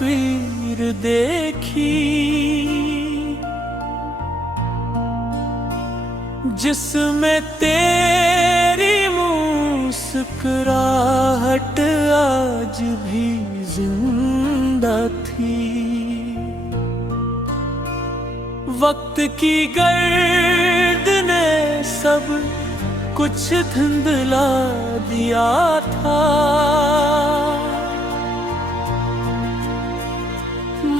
तस्वीर देखी जिसमें तेरी मुस्कुराहट आज भी जिंदा थी। वक्त की गर्द ने सब कुछ धुंधला दिया था,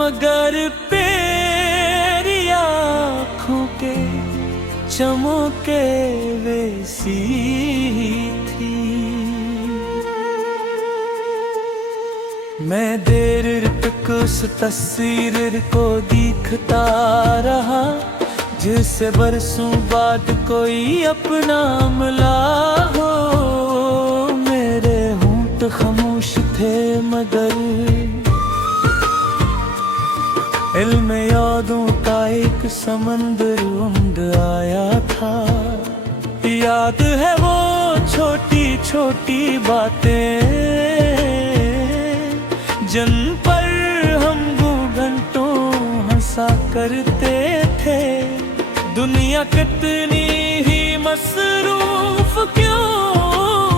मगर तेरी आँखों के चमके वैसी थी। मैं देर तक उस तस्वीर को देखता रहा जिससे बरसों बाद कोई अपना मिला हो। मेरे होंठ खामोश थे मगर इल्म यादों का एक समंदर उमड़ आया था। याद है वो छोटी छोटी बातें जिन पर हम घंटों हंसा करते थे। दुनिया कितनी ही मसरूफ क्यों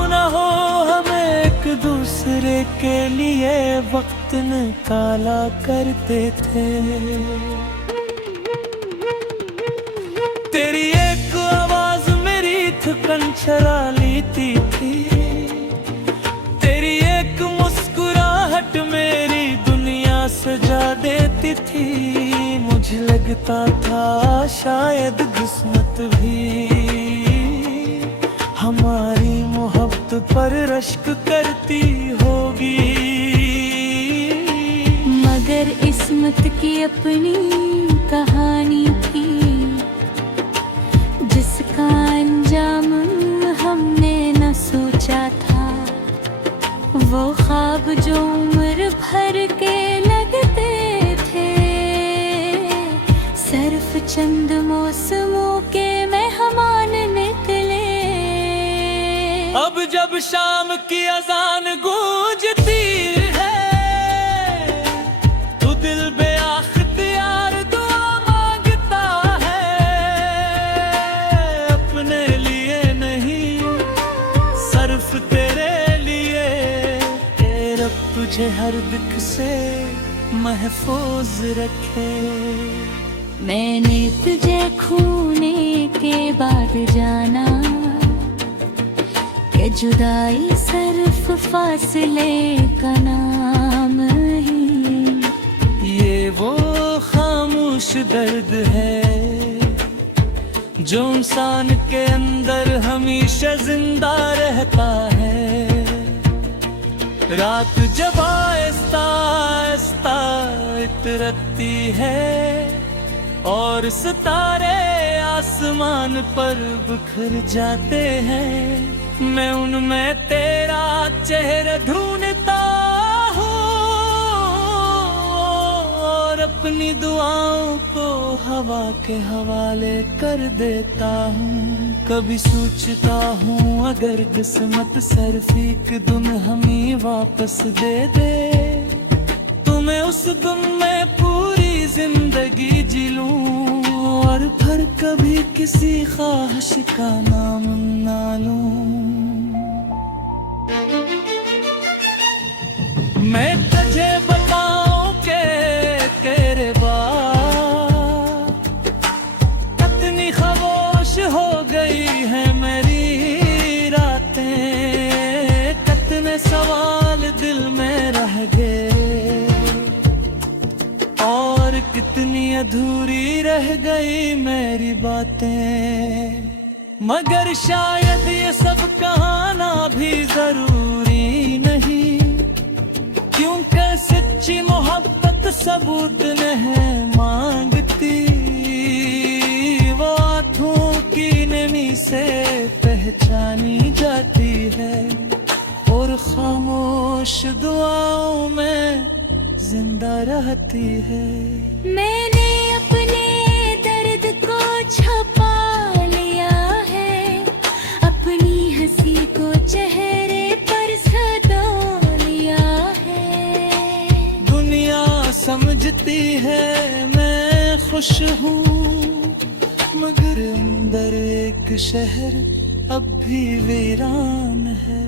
न हो, हमें एक दूसरे के लिए वक्त निकाला करते थे। तेरी एक आवाज मेरी थकन चुरा लेती थी, तेरी एक मुस्कुराहट मेरी दुनिया सजा देती थी। मुझे लगता था शायद किस्मत भी हमारी मोहब्बत पर रश्क करती होगी, मगर इस्मत की अपनी कहानी थी जिसका अंजाम हमने न सोचा था। वो ख्वाब जो उम्र भर के लगते थे सिर्फ चंद मौसमों के मेहमान निकले। अब जब शाम की अजान गूंजती है तो दिल बेअख्तियार दुआ मांगता है। अपने लिए नहीं सिर्फ तेरे लिए, रब तुझे हर दुख से महफूज रखे। मैंने तुझे खोने के बाद जाना कि जुदाई सिर्फ फासले का नाम ही। ये वो खामोश दर्द है जो इंसान के अंदर हमेशा जिंदा रहता है। रात जब आहिस्ता आहिस्ता इतरती है और सितारे आसमान पर बिखर जाते हैं, मैं उनमें तेरा चेहरा ढूंढता हूँ और अपनी दुआओं को हवा के हवाले कर देता हूँ। कभी सोचता हूँ अगर किस्मत सिर्फ एक दिन हमें वापस दे दे तो मैं उस दिन में पूरी जिंदगी जी लूं और फिर कभी किसी ख्वाहिश का नाम ना लूं। मैं तुझे बताऊं के तेरे बाद कितनी खामोश हो गई है मेरी रातें, कितने सवाल दिल में रह गए और कितनी अधूरी रह गई मेरी बातें। मगर शायद ये सब कहना भी जरूरी नहीं, क्योंकि सच्ची मोहब्बत सबूत नहीं मांगती। वो आँखों की नमी से पहचानी जाती है और खामोश दुआओं में जिंदा रहती है। मैंने अपने दर्द को छुपा लिया है, अपनी हंसी को चेहरे पर सजा लिया है। दुनिया समझती है मैं खुश हूँ, मगर अंदर एक शहर अब भी वीरान है।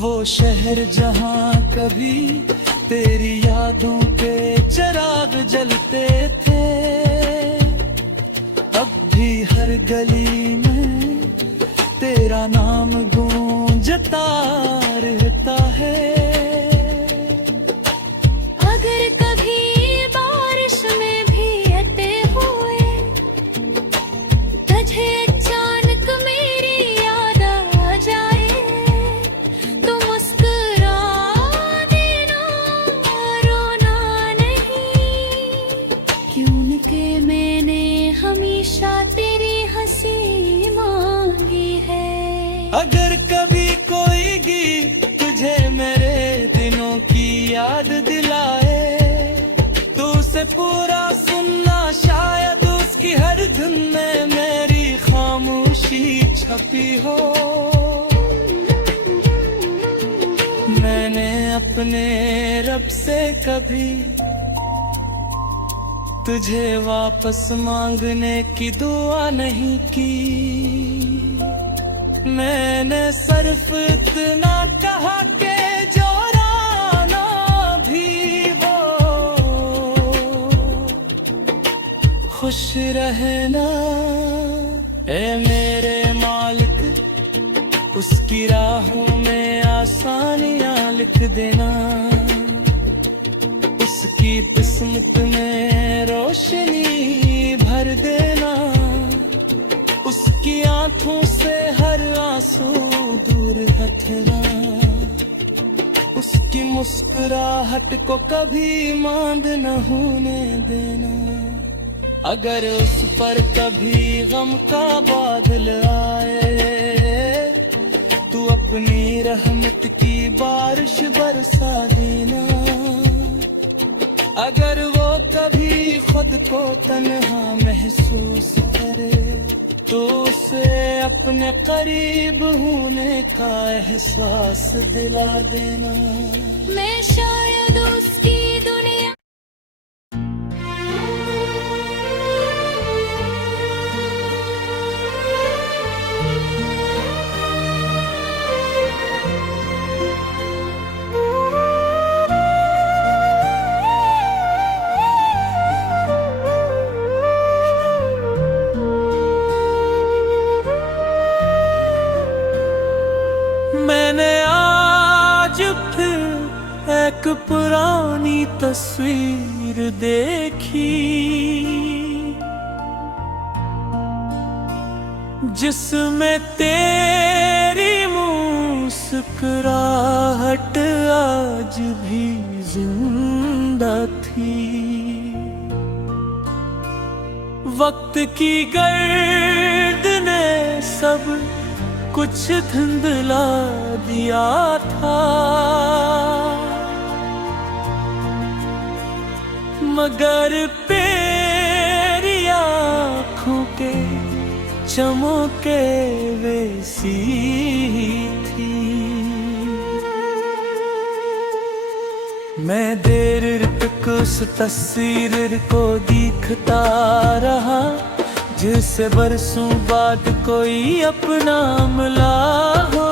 वो शहर जहाँ कभी तेरी यादों के चिराग जलते थे, अब भी हर गली में तेरा नाम गूंजता रहता है। अगर कभी बारिश में भीगते हुए तुझे अचानक मेरी याद आ जाए, तो मुस्कुरा देना, रोना नहीं, क्योंकि मैंने हमेशा तेरी हंसी मांगी है। अगर कभी कोई गीत तुझे मेरे दिनों की याद दिलाए, तो उसे पूरा सुनना, शायद उसकी हर धुन में मेरी खामोशी छपी हो। मैंने अपने रब से कभी तुझे वापस मांगने की दुआ नहीं की, मैंने सिर्फ इतना कहा कि जोराना भी वो खुश रहना। ए मेरे मालिक, उसकी राहों में आसानियां लिख देना, उसकी किस्मत में रोशनी भर देना, उसकी आंखों से हर आंसू दूर रखना, उसकी मुस्कुराहट को कभी मांद न होने देना। अगर उस पर कभी गम का बादल आए, तू अपनी रहमत की बारिश बरसा देना। अगर वो कभी खुद को तन्हा महसूस करे, तो उसे अपने करीब होने का एहसास दिला देना। मैं शायद उसकी दुनिया मैंने आज फिर एक पुरानी तस्वीर देखी, जिसमें तेरी मुस्कुराहट आज भी जिंदा थी। वक्त की गर्द ने सब कुछ धुंधला दिया था, मगर तेरी आँखों के चमके वैसी थी। मैं देर तक उस तस्वीर को देखता रहा, जिससे बरसों बाद कोई अपना मिला हो।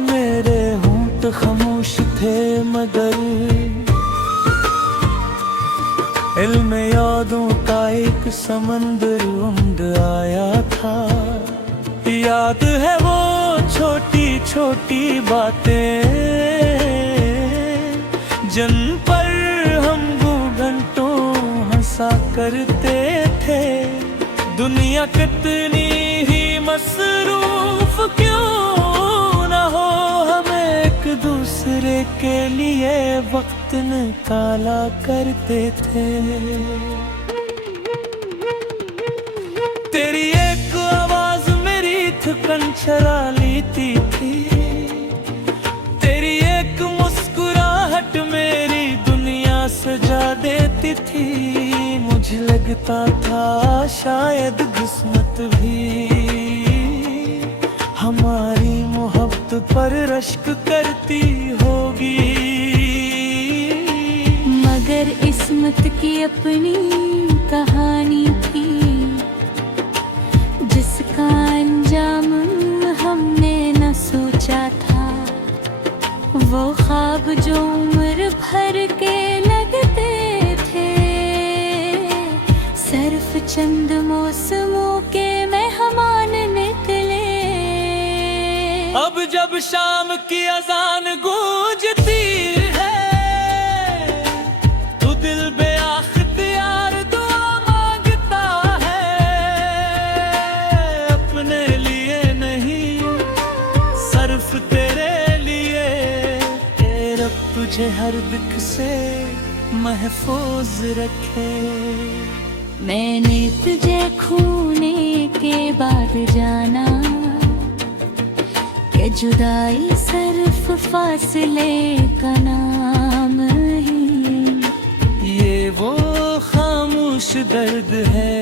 मेरे होंठ खामोश थे, मगर इल्म यादों का एक समंदर उमड़ आया था। याद है वो छोटी छोटी बातें, जिन पर हम घंटों हंसा करते थे। दुनिया कितनी ही मसरूफ क्यों न हो, हमें एक दूसरे के लिए वक्त निकाला करते थे। तेरी एक आवाज मेरी थकन चरा लेती थी, तेरी एक मुस्कुराहट मेरी दुनिया सजा देती थी। मुझे लगता था शायद किस्मत भी हमारी मोहब्बत पर रश्क करती होगी, किस्मत की अपनी कहानी थी, जिसका अंजाम हमने न सोचा था। वो ख्वाब जो उम्र भर के लगते थे, सिर्फ चंद मौसमों के मेहमान निकले। अब जब शाम की अजान गूंजती है, तो दिल बेअख्तियार दुआ मांगता है। अपने लिए नहीं, सिर्फ तेरे लिए। ए रब तुझे हर दुख से महफूज रखे। मैंने तुझे खोने के बाद जाना कि जुदाई सिर्फ फासले का नाम ही। ये वो खामोश दर्द है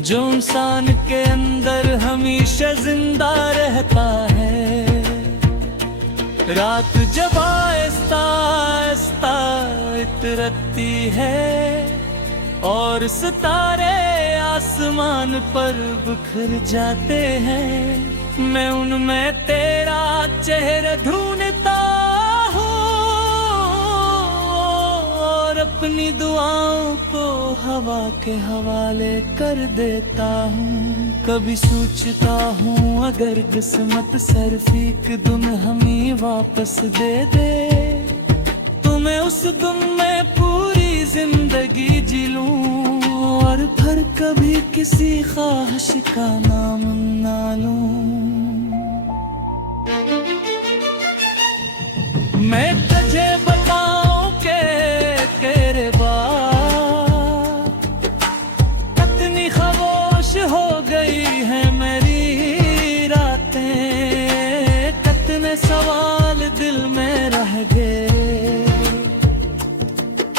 जो इंसान के अंदर हमेशा जिंदा रहता है। रात जब आहिस्ता आहिस्ता इतरती है और सितारे आसमान पर बिखर जाते हैं, मैं उनमें तेरा चेहरा ढूंढता हूँ और अपनी दुआओं को हवा के हवाले कर देता हूँ। कभी सोचता हूँ अगर किस्मत सिर्फ एक दिन हमें वापस दे दे, तो मैं उस दिन में पूरी जिंदगी जी लूं और फिर कभी किसी ख्वाहिश का नाम ना लूं। मैं तुझे बताऊं के तेरे बाद कितनी खामोश हो गई है मेरी रातें, कितने सवाल दिल में रह गए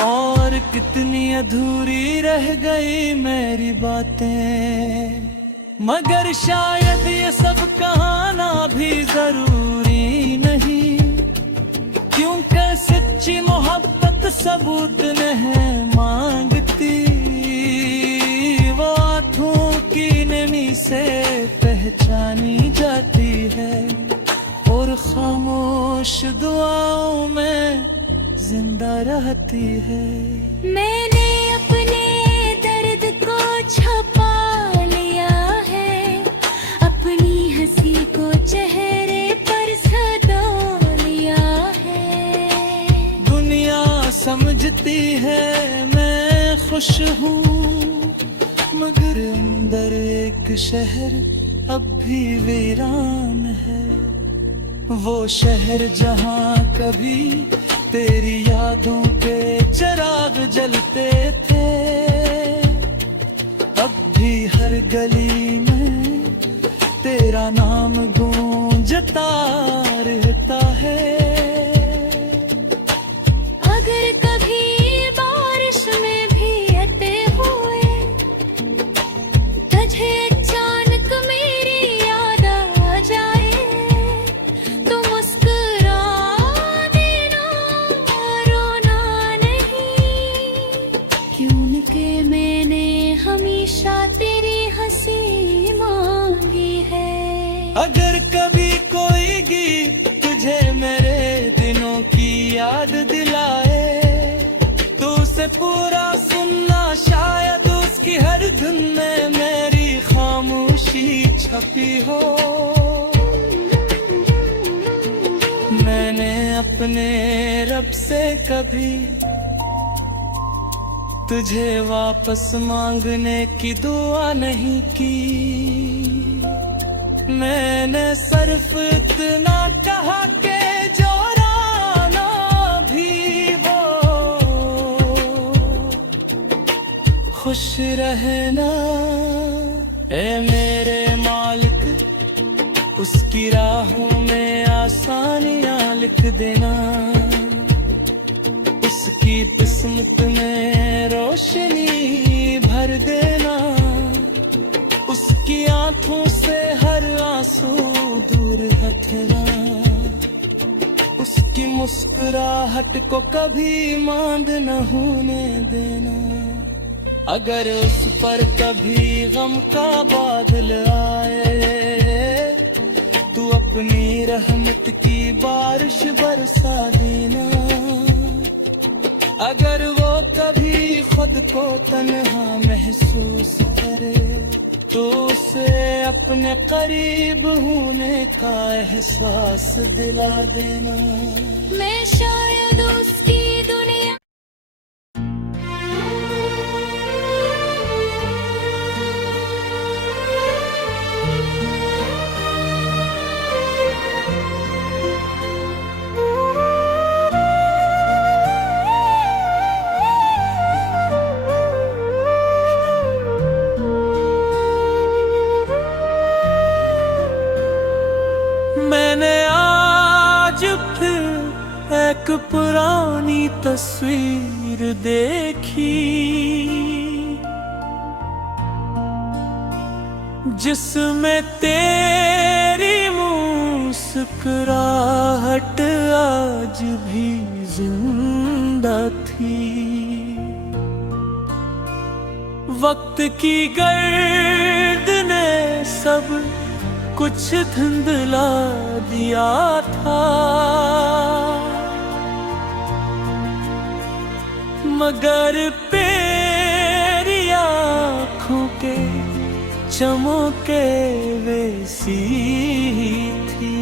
और कितनी अधूरी रह गई मेरी बातें। मगर शायद ये सब कहना भी जरूरी नहीं, क्योंकि सच्ची मोहब्बत सबूत नहीं मांगती। वो आँखों की नमी से पहचानी जाती है और खामोश दुआओं में जिंदा रहती है। मैंने अपने दर्द को छुपा लिया है, अपनी हंसी को चेहरे पर सजा लिया है। दुनिया समझती है मैं खुश हूँ, मगर अंदर एक शहर अब भी वीरान है। वो शहर जहाँ कभी तेरी यादों के चिराग जलते थे, अब भी हर गली में तेरा नाम गूंजता रहता है। अगर कभी बारिश में भीगते हुए तुझे अचानक मेरी याद आ जाए, तो मुस्कुरा देना, रोना नहीं, क्योंकि मैंने हमेशा तेरी हंसी मांगी है। अगर कभी कोई गीत तुझे मेरे दिनों की याद दिलाए, तो उसे पूरा सुनना, शायद उसकी हर धुन में मेरी खामोशी छपी हो। मैंने अपने रब से कभी तुझे वापस मांगने की दुआ नहीं की, मैंने सिर्फ इतना कहा कि जो राना भी वो खुश रहना। ए मेरे मालिक, उसकी राहों में आसानियां लिख देना, उसकी किस्मत में रोशनी भर देना, उसकी आंखों से हर आंसू दूर रखना, उसकी मुस्कुराहट को कभी मांद न होने देना। अगर उस पर कभी गम का बादल आए, तू अपनी रहमत की बारिश बरसा देना। अगर वो कभी खुद को तन्हा महसूस करे, तो उसे अपने करीब होने का एहसास दिला देना। मैं शायद उसकी दुनिया मैंने आज फिर एक पुरानी तस्वीर देखी, जिसमें तेरी मुस्कुराहट आज भी जिंदा थी। वक्त की गर्द ने सब कुछ धुंधला दिया था, मगर तेरी आँखों के चमके वैसी थी।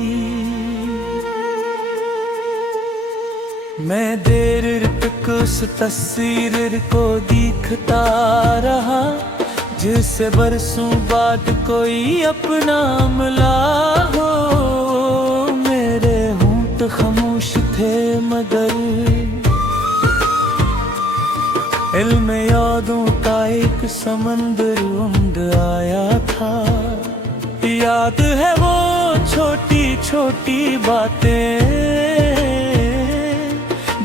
मैं देर तक उस तस्वीर को देखता रहा, जिससे बरसों बाद कोई अपना मिला हो। मेरे होंठ खामोश थे, मगर इल्म यादों का एक समंदर उमड़ आया था। याद है वो छोटी छोटी बातें,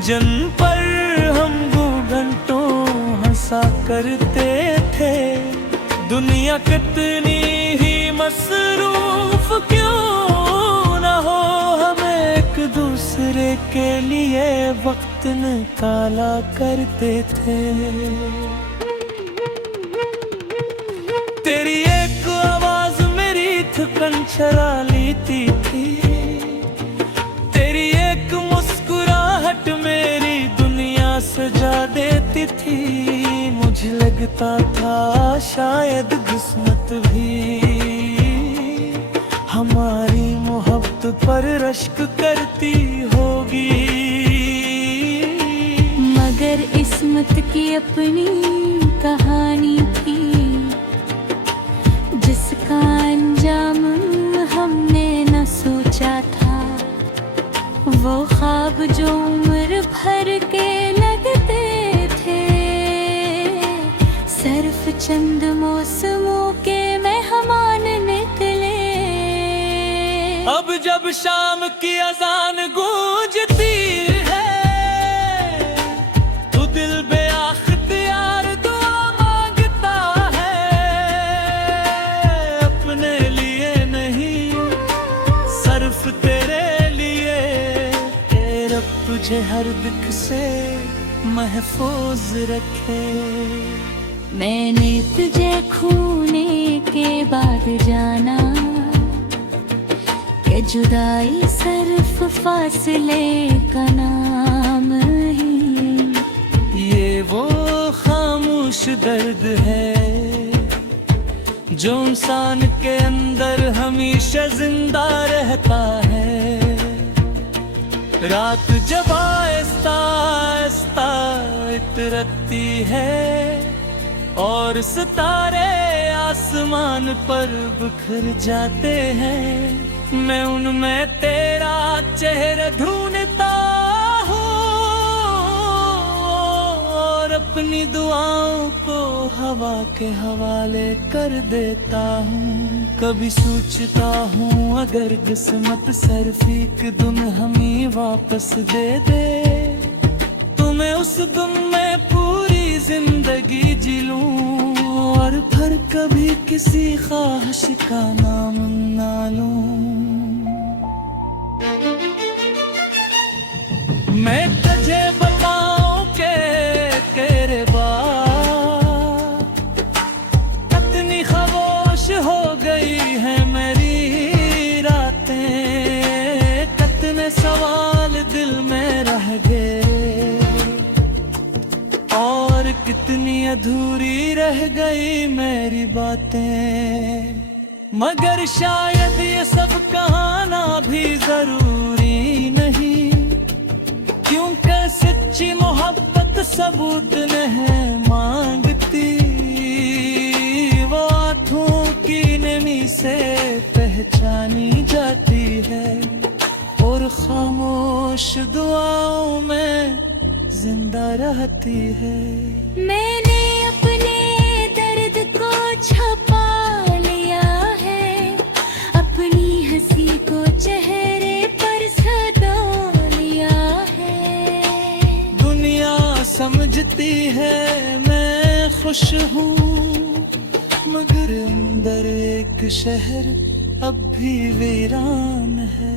जिन पर हम घंटों हंसा करते थे। दुनिया कितनी ही मसरूफ क्यों न हो, हमें एक दूसरे के लिए वक्त निकाला करते थे। तेरी एक आवाज मेरी थकन चुरा लेती थी, तेरी एक मुस्कुराहट मेरी दुनिया सजा देती थी। मुझे लगता था शायद किस्मत भी हमारी मोहब्बत पर रश्क करती होगी, मगर इस्मत की अपनी कहानी थी, जिसका अंजाम हमने न सोचा था। वो ख्वाब जो उम्र भर के लगते थे, सिर्फ चंद मौसमों के मेहमान निकले। अब जब शाम की अजान गूंजती है, तो दिल बेअख्तियार दुआ मांगता है। अपने लिए नहीं, सिर्फ तेरे लिए। रब तुझे हर दुख से महफूज रखे। मैंने तुझे खोने के बाद जाना कि जुदाई सिर्फ फासले का नाम ही। ये वो खामोश दर्द है जो इंसान के अंदर हमेशा जिंदा रहता है। रात जब आहिस्ता आहिस्ता इतरती है और सितारे आसमान पर बिखर जाते हैं, मैं उनमें तेरा चेहरा ढूंढता हूँ और अपनी दुआओं को हवा के हवाले कर देता हूँ। कभी सोचता हूँ अगर किस्मत सिर्फ एक दिन हमें वापस दे दे, तो मैं उस दिन में पूरी जिंदगी जी लूं और फिर कभी किसी ख्वाहिश का नाम ना लूं। मैं तुझे बताऊं के तेरे बाद कितनी खामोश हो गई है मेरी रातें, कितने सवाल दिल में रह गए और कितनी अधूरी रह गई मेरी बातें। मगर शायद ये सब कहना भी जरूरी नहीं, क्योंकि सच्ची मोहब्बत सबूत नहीं मांगती। वो आँखों की नमी से पहचानी जाती है और खामोश दुआओं में जिंदा रहती है। मैंने अपने दर्द को छुपा लिया है, अपनी हंसी को चेहरे पर सजा लिया है। दुनिया समझती है मैं खुश हूँ, मगर अंदर एक शहर अब भी वीरान है।